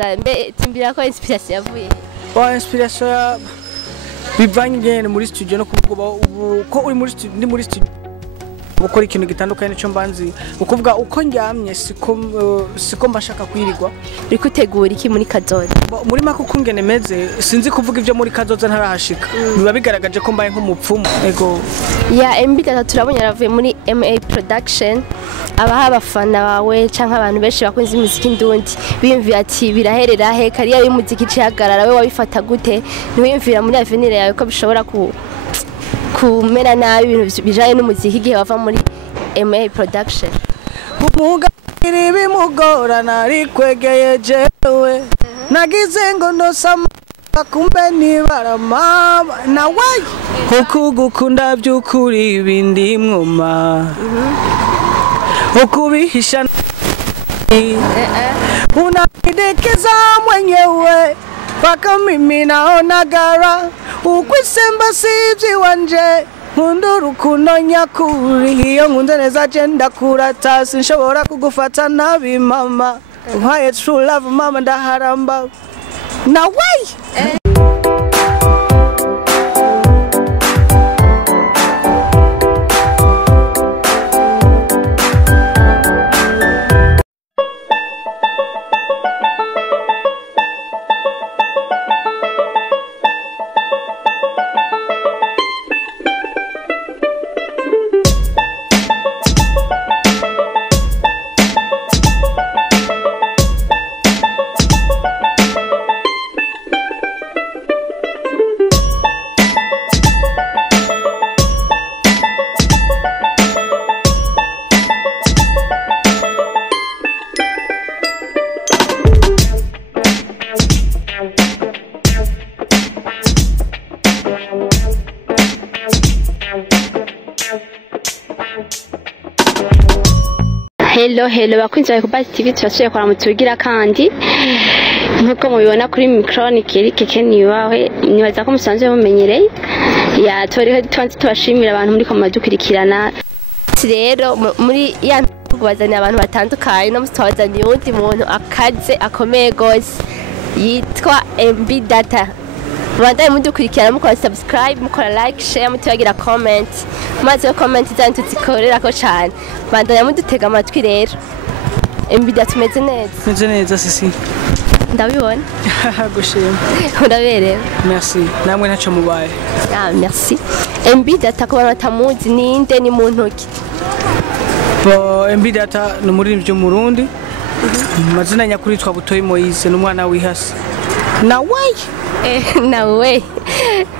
kubaza mbe timbira ko inspiration yavuye inspiration bivanye ngene muri studio no kuvuga ko uri muri studio ndi muri studio ukora ikintu gitandukanye cyo mbanzi ukuvuga uko ndyamye siko mbashaka kwirirwa uri kutegura iki muri kazoza muri mako kungene meze sinzi kuvuga ivyo muri kazoza ntarahashika biba bigaragaje ko mbaye nk'umupfumu ego ya MB Data turabonye aravuye muri MA Production abaha abafana bawe canke abantu benshi bakunze umuziki ndundi biyumvira ati biraherera he kariya y'umuziki cihagarara we wabifata gute niwiyumvira muri avenir yawe ko bishobora kumera nabi ibintu bijanye n'umuziki igihe wava muri MA Production umugabiri bimugorana rikwegeye jewe nagize ngo ndosama kumbe nibarama nawe ukugukunda by'ukuri ibindi mwuma ukubihisha unanidekeza mwenyewe paka mimi naona gara ukwisemba sivyi wanje urukundo nyakuri iyo nkunze neza agenda kurata sinshobora kugufata nabi mama uhaye true love mama ndaharamba nawe Hello bakunzi ba Kubasi TV turasuye kwa mutugira kandi nkuko mubibona kuri micro ni Keke niwawe nibaza ko musanzwe mumenyereye ya toriho tubashimira abantu muri komadukurikirana rero muri ya kubazanya abantu batandukanye no mutwazanye undi muntu akaze akomeye gose yitwa MB Data Rwanda mudukurikirana mukora subscribe mukora like share mutibagira comment maze comment zanyu tuzikorera ko cyane bandanya mudutega amatwi rero MB Data tumeze neza sisi ndabibona gushima uraberewe merci namwe ntaco mubaye merci MB Data ko batamuzi ninde ni muntu ki MB Data no muri byo mu Burundi mazina nyakuri twa Butoyi Moise n'umwana wihasa nawe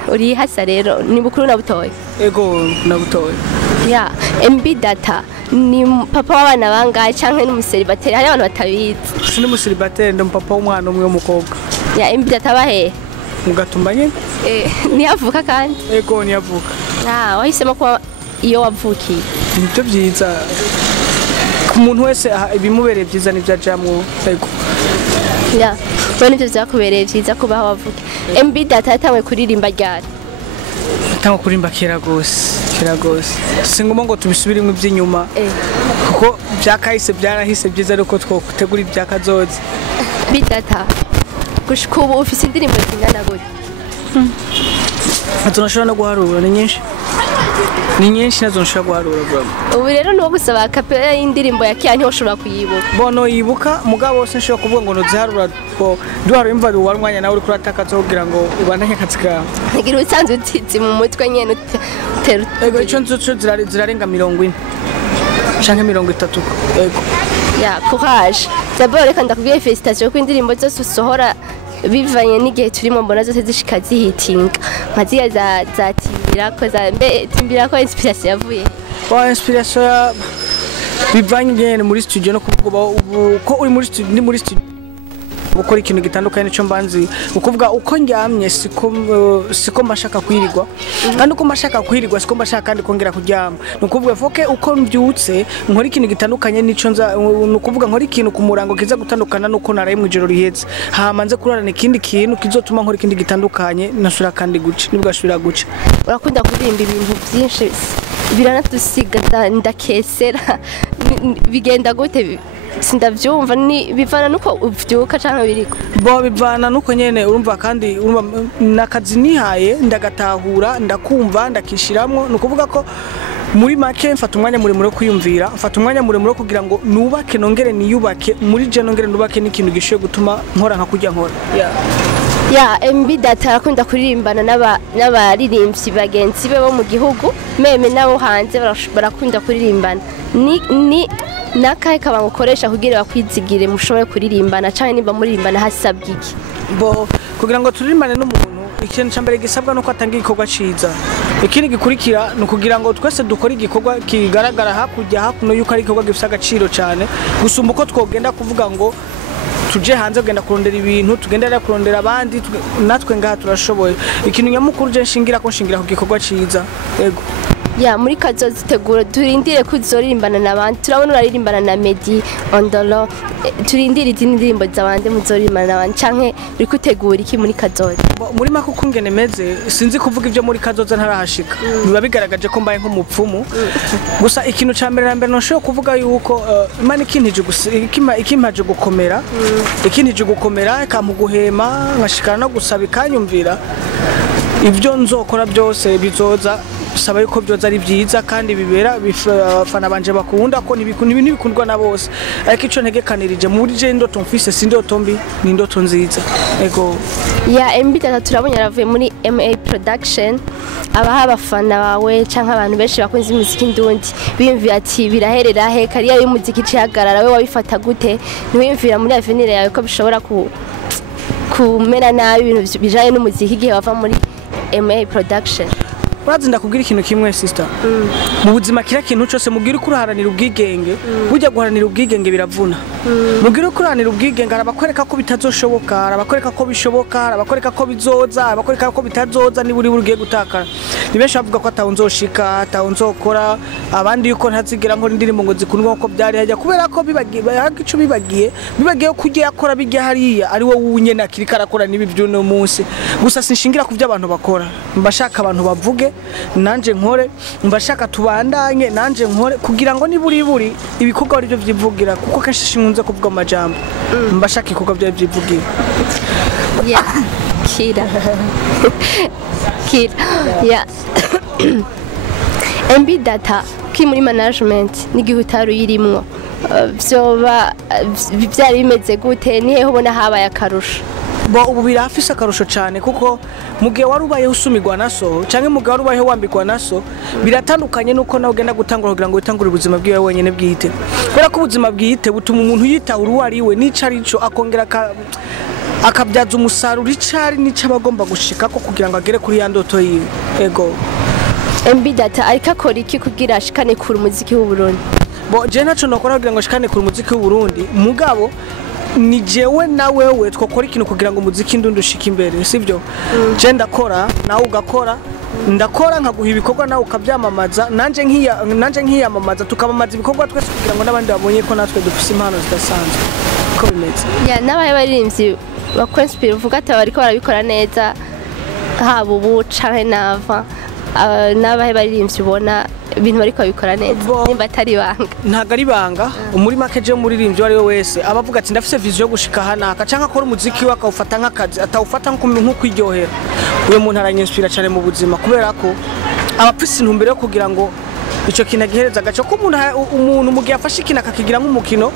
uri hasa rero ni bukuru na Butoyi ego na Butoyi ya MB Data ni papa w'abana bangahe canke n'umuseribateri hari abantu batabizi sindi umuseribateri ndo papa w'umwana umwe w'umukobwa ya MB Data bahe mugatumba nyene ni avuka kandi ego ni avuka wahisemo ko iyo wavukiye nibyo byiza ku muntu wese ibimubereye byiza nibyo ajamwo ego ya bone byo zakubereye byiza kubaho wavuka MB Data yatangwe kuririmba ryari tango kurimba kera gose singoma ngo tubisubirimo iby'inyuma kuko byakahise byarahise byiza ariko twotegura ibyakazoze MB Data gushika ubu ufise indirimbo zingana gute tunashobora no guharura ni nyinshi nazo nshobora guharura bro ubu rero no gusaba kapera y'indirimbo ya Kiya ntihoshobora kuyibuka bono yibuka mugabo wose nshobora kuvuga ngo noziharura bo duharura imva duwara umwanya nawe uri kurataka kugira ngo ubandanye katsika ngira usanzwe utizi mu mutwe nyene utera ego ico nzuco zirarenga 40 canke 30 ego ya courage d'abord reka ndakubwiye félicitations ko indirimbo zose usohora bivanye n'igihe turimo mbona zose zishika zihitinga nkaziya zatira ko za mbe timbira ko inspiration yavuye inspiration bivanye ngene muri studio no kuvuga ko uri muri studio ndi muri studio ukora ikintu gitandukanye cyo mbanzi ukuvuga uko ndyamye siko mbashaka kwirirwa kandi uko mbashaka kwirirwa siko mbashaka kandi kongera kuryama nukuvuga foke uko mbyutse nkora ikintu gitandukanye nico nza nukuvuga nkora ikintu ku murango kiza gutandukana nuko naraye mu ijoro rihetse hamanze kurarana ikindi kintu kizotuma nkora ikindi gitandukanye nasura kandi guca nibwashubira guca urakunda kuririmba ibintu byinshi biranatusiga ndakesera bigenda gute sindavyumva ni bivana nuko uvyuka canke biriko bo bivana nuko nyene urumva kandi urumva nakazi nihaye ndagatahura ndakumva ndakishiramwo nukuvuga ko muri make mfata umwanya muremure wo kwiyumvira mfata umwanya muremure kugira ngo nubake nongere niyubake muri je nongere nubake n'ikintu gishoye gutuma nkora nka kujya nkora MB Data arakunda kuririmbana n'abaririmbyi bagenzi be bo mu gihugu meme nabo hanze barakunda kuririmbana ni nakahe kabanga ukoresha kugira bakwizigire mushoboye kuririmbana canke niba muririmbana hasabwa iki bo kugira ngo turirimbane n'umuntu ikintu cyambere gisabwa nuko atanga igikorwa ciza ikindi gikurikira no kugira ngo twese dukora igikorwa kigaragara hakujya hakuno yuko ari igikorwa gifite agaciro cyane gusumba uko twogenda kuvuga ngo tuje hanze kugenda kurondera ibintu tugendera kurondera abandi natwe ngaha turashoboye ikintu nyamukuru je nshingira ku gikorwa ciza yego muri kazozitegura turindire kuzoririmbana n'abandi turabona uraririmbana na Meddy Ondolo turindire izindi ndirimbo z'abandi muzoririmbana n'abandi canke uri kutegura iki muri kazoza muri mako kungene meze sinzi kuvuga ivyo muri kazoza ntarahashika biba bigaragaje ko mbaye nk'umupfumu gusa ikintu ca mbere na mbere noshoye kuvuga yuko imana ikimaje gukomera ikintije gukomera ikamuguhema nkashikana no gusaba ikanyumvira ivyo nzokora byose bizoza saba yuko byoza ari byiza kandi bibera bifana banje bakunda ko ntibikundwa na bose ariko ico ntegekanirije muri je ndoto mfise sindoto mbi ni ndoto nziza ego MB Data turabonye aravuye muri MA Production abaha abafana bawe canke abantu benshi bakunze imuziki ndundi biyumvira ati biraherera he kariya y'umuziki cihagarara we wabifata gute ntiwiyumvira muri avenir yawe ko bishobora kumera nabi ibintu bijanye n'umuziki igihe wava muri MA Production Urazi ndakubwira ikintu kimwe sister mu buzima kira kintu cyose mubwira ko uraharanira ubwigenge burya guharanira ubwigenge biravuna mubwira ko uraharanira ubwigenge arabakwereka ko bitazoshoboka arabakwereka ko bishoboka arabakwereka ko bizoza arabakwereka ko bitazoza ni buri bugiye gutakara ni benshi bavuga ko atawunzoshika atawunzokora abandi yuko ntazigera nkora indirimbo ngo zikundwa uko byari hajya kubera ko bibagiye ico bibagiye kujya yakora bijya hariya ari wowe unyene akirika arakora nibi by'uno munsi gusa sinshingira ku byo abantu bakora mbashaka abantu bavuge nanje nkore mbashaka tubandanye nanje nkore kugira ngo niburi ibikorwa ari byo byivugira kuko kenshi shinkunze kuvuga amajambo mbashaka ibikorwa byo byivugira kira MB Data ki muri management n'igihe utaruyirimwo vyoba byari bimeze gute nihe ubona habaye akarusho bo ubu birafise akarusho cyane kuko mugihe warubayeho usumirwa naso canke mugihe warubayeho wambikwa naso biratandukanye nuko nawe ugenda gutangura kugira ngo witangure ubuzima bwiwe wenyene bwite kubera ko ubuzima bwite butuma umuntu yitahura uwo ariwe n'ico arico akongera akabyaza umusaruro icari n'ico abagomba gushika ko kugira ngo agere kuri ya ndoto yiwe ego MB Data ariko akora iki kugira ashikane kure umuziki w'u Burundi bo je naco nokora kugira ngo ashikane kure umuziki w'u Burundi mugabo ni jewe na wewe twakora ikintu kugira ngo umuziki ndundi ushike imbere sivyo je ndakora nawe ugakora ndakora nkaguha ibikorwa nawe ukabyamamaza nanje nkiyamamaza tukamamaza ibikorwa twese kugira ngo n'abandi babonye ko natwe dufise impano zidasanzwe ko bimeze n'abaye baririmbyi bakwinspire uvuga ati bariko barabikora neza haba ubu canke nava n'abahe baririmbyi ubona ibintu bariko bikora neza nimba atari banga ntago ari banga muri make je muririmbyi wari we wese abavuga ati ndafise vision yo gushika hanaka canka akora umuziki we akawufata nk'akazi atawufata nk'ukwiryohera uyo muntu aranyinspira cyane mu buzima kubera ko abafise intumbero yo kugira ngo ico kintu gihereza gaco ko umuntu mugihe afashe ikintu akakigira nk'umukino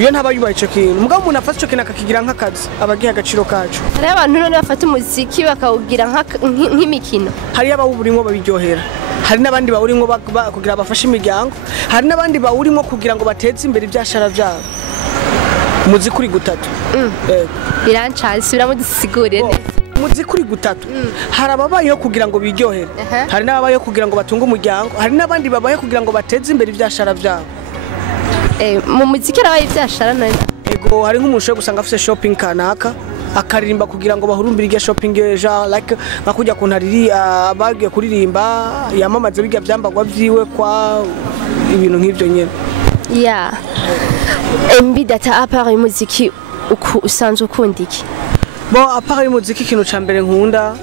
iyo ntaba yubaha ico kintu mugabo umuntu afashe ico kintu akakigira nk'akazi abagiye agaciro kacu hari abantu none bafata umuziki bakawugira nk'imikino hari abawuburimwo babiryohera hari n'abandi bawurimwo kugira bafashe imiryango hari n'abandi bawurimwo kugira ngo bateze imbere ibyashara byabo umuziki uri gutatu birancana subiramo dusigure neza umuziki uri gutatu hari ababayeho kugira ngo biryohere hari n'ababayeho kugira ngo batunge umuryango hari n'abandi babayeho kugira ngo bateze imbere ibyashara byabo mu muziki arabaye ibyashara none ego hari nk'umuntu ushobora gusanga afite shopping kanaka akaririmba kugira ngo bahurumbire irya shopping ja like bakujya kuntariri bagiye kuririmba yamamaze bijya byambagwa byiwe kwa ibintu nk'ibyo nyene MB Data apart umuziki usanzwe ukunda iki bo apart umuziki ikintu ca mbere nkunda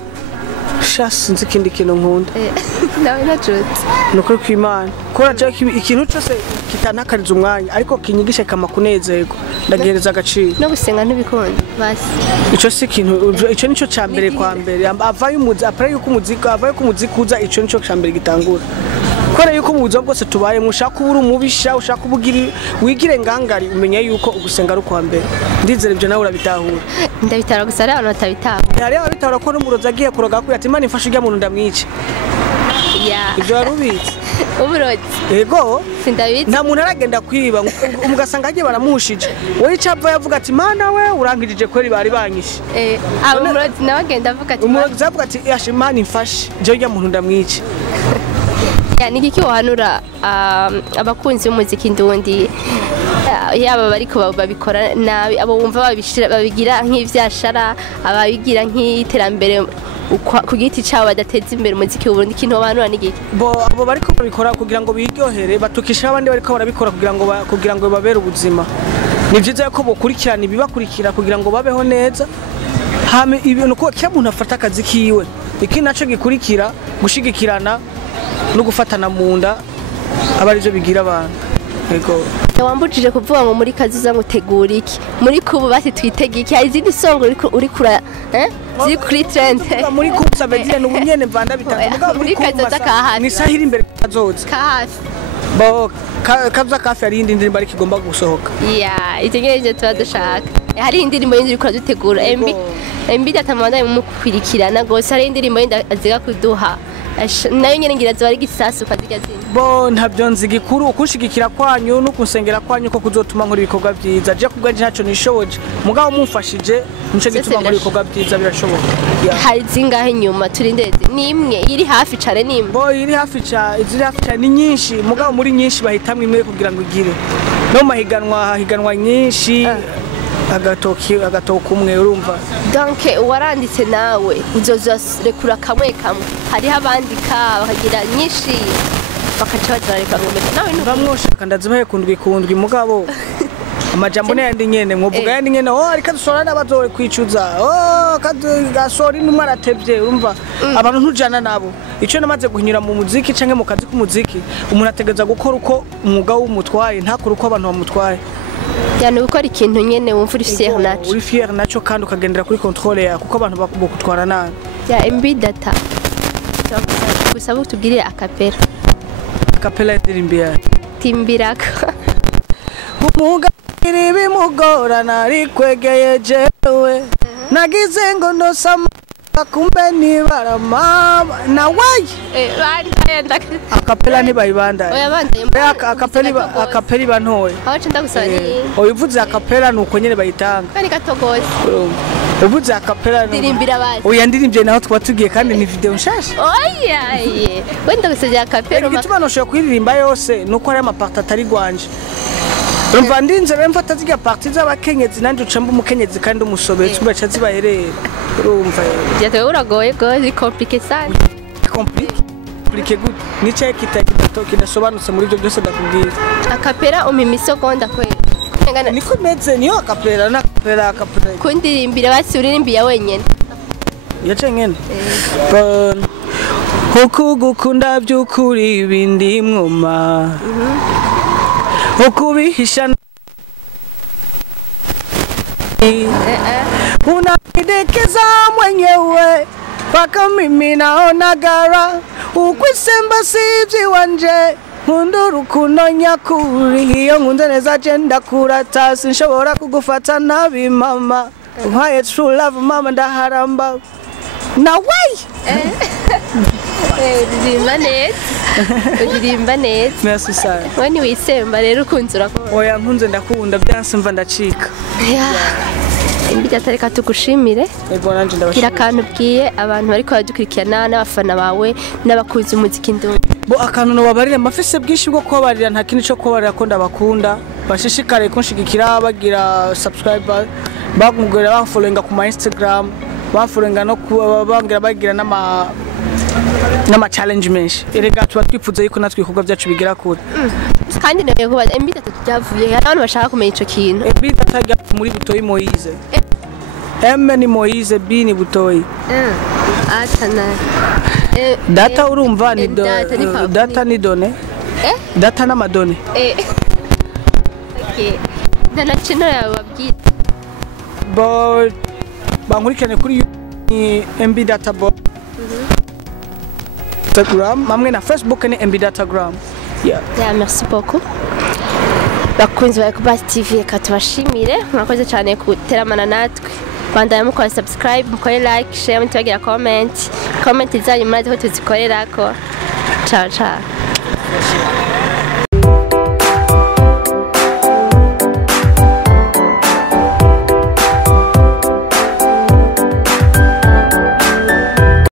sha sinzi ikindi kintu nkunda nawe najutse nukuri kw'Imana kora cyo ikintu cyose kitanakariza umwanya ariko kinyigishe kama kunezerwa ndagereza agaciro no gusenga ntibikunda basi ico si ikintu ico nico cambere kwa mbere avaye umuzi apare yuko umuzika avaye ko umuzika uza ico nico cambere gitangura kora yuko mu buzima bwose tubaye mushaka ubura umubisha ushaka ubugiri wigire ngangari umenye yuko ugusenga ari kwa mbere ndizere ibyo nawe urabitahura ndabitara gusa ari abantu batabitahura yari abitahura ko n'umurozi agiye kuroga ko ati Imana imfashe ujya muntu ndamwice ibyo warubitse uburozi yego sindabizi nta muntu aragenda kwiba umugasanga agiye baramushije wowe icapfa yavuga ati Mana we urangijije kweri bari banyishe abo umurozi nawe agenda avuga ati umurozi avuga ati yashe Imana imfashe je ujya muntu ndamwice ni iki wahanura abakunzi b'umuziki ndundi yaba bariko babikora nabi abo wumva babigira nk'ivyashara ababigira nk'iterambere ku giti cyabo badateza imbere umuziki w'Uburundi ikintu wabanura n'igiki abo bariko babikora kugira ngo biryohere batukisha abandi bariko barabikora kugira ngo babere ubuzima ni byiza ko bokurikirana ibibakurikira kugira ngo babeho neza hame ibintu ko cyamuntu afata akazi kiwe iki naco gikurikira gushigikirana no gufatana mu nda abarije bigira abantu yego wambujije kuvuga ngo muri kazuza ngo tegura iki muri kubu bati twitege iki hari izindi songo uri kura ziri kuri trend muri kubusa bedire n'ubunyene mvanda bitanga mugabo muri kazoza ka hafi ni sahira imbere kazoza ka hafi bo kaza kafi ari indi ndirimbo ariko igomba gusohoka itegereje tuba dushaka hari indirimbo yindi uri kuradutegura MB datamanda mukwirikirana gose hari indirimbo yindi aziga kuduha nayo nyene ngira ziba ari gisasu kazirya zindi bo ntabyo nzi gikuru ukushigikira kwanyu no kunsengera kwanyu ko kuzotuma nkora ibikorwa byiza je kubwanje ntaco nishoboje mugabo mumfashije nico gituma nkora ibikorwa byiza birashoboka hari zingahe nyuma turindeze nimwe iri hafi cane nimwe bo iri hafi iziri hafi cyane ni nyinshi mugabo muri nyinshi bahitamwe imwe kugira ngo igire no mahiganwa nyinshi agatoka umwe urumva donc waranditse nawe uzozorekura kamwe hariho abandika bakagira nyinshi bakaca bazareka ngo nawe bamwoshaka ndazibaye kundwi mugabo amajambo n'ayandi nyene mwovuga yandi nyene ariko dusora n'abazore kwicuza gasori numwe aratevye urumva abantu ntujana nabo ico namaze guhinyura mu muziki canke mu kazi k'umuziki umuntu ategeza gukora uko umwuga w'umutwaye ntakora uko abantu bamutwaye yani gukora ikintu nyene wumva uri fier naco kandi ukagendera kuri controle ya kuko abantu bakugutwara nabi ya MB data gusaba utubwirire akapera ndirimbiya timbiraka umuga ibimugorana rikwegeye jewe nagize ngo ndosama kumbe nibarama nawe akapela ntibayibandanye akapela ibantoye uyivuze akapela nuko nyene bayitanga uvuze akapela oya ndirimbye naho twaba tugiye kandi ni video nshasha wenda gusajya akapela igituma noshobora kuririmba yose nuko ari amaparti atari gwanje urumva ndinze mfata zirya parti z'abakenyezi nandi ucamba umukenyezi kandi umusobetse ubaca zibaherera urumva yatwe uragoye gozi compliqué sana compliqué good nicaye kidasobanutse muri ibyo byose ndakubwira akapera umimisogonda kweli niko meze niyo akapera nakapera kundirimbira basi uririmbiye wenyene yace nyene ukugukunda by'ukuri bindi mwuma ukubihisha unanidekeza mwenyewe paka mimi naona gara ukwisemba sivyi wanje nkundurukundo nyakuri iyo nkunze neza je ndakurata sinshobora kugufata nabi mama uhaye true love mama ndaharamba nawe uririmba neza merci sana we ntiwisemba rero ukunze urakora oya nkunze ndakunda byanse mva ndacika imbijya atareka tugushimire gira akantu ubwiye abantu bariko baradukurikirana n'abafana bawe n'abakunzi umuziki ndundi bo akantu nobabarira mafise bwinshi bwo kubabarira nta kintu cyo kubabarira ko ndabakunda bashishikare kunshigikira bagira subscriber bagugura bafollowinga ku ma Instagram bafollowinga no bagira n'ama challenge menshi erega tuba twifuza yuko natwe ibikorwa byacu bigira kure kandi nawe kubaza MB3 byavuye hari abantu bashaka kumenya ico kintu MB3 muri Butoyi Moise M ni Moise, B ni Butoyi. Atana. Data urumva ni data ni done. Data na madone. Okay. Dana chino ya wabwita. Bo bankurikirane kuri MB Databoy. Instagram, hamwe na Facebook ni MB Datagram. Yeah, merci beaucoup. Bakunzi ba Ecobank TV reka tubashimire mwakoze cyane kuteramana natwe. Bandanya mukora subscribe, mukore like, share, mutibagira comment zanyu murazi ko tuzikorerako. Ciao ciao.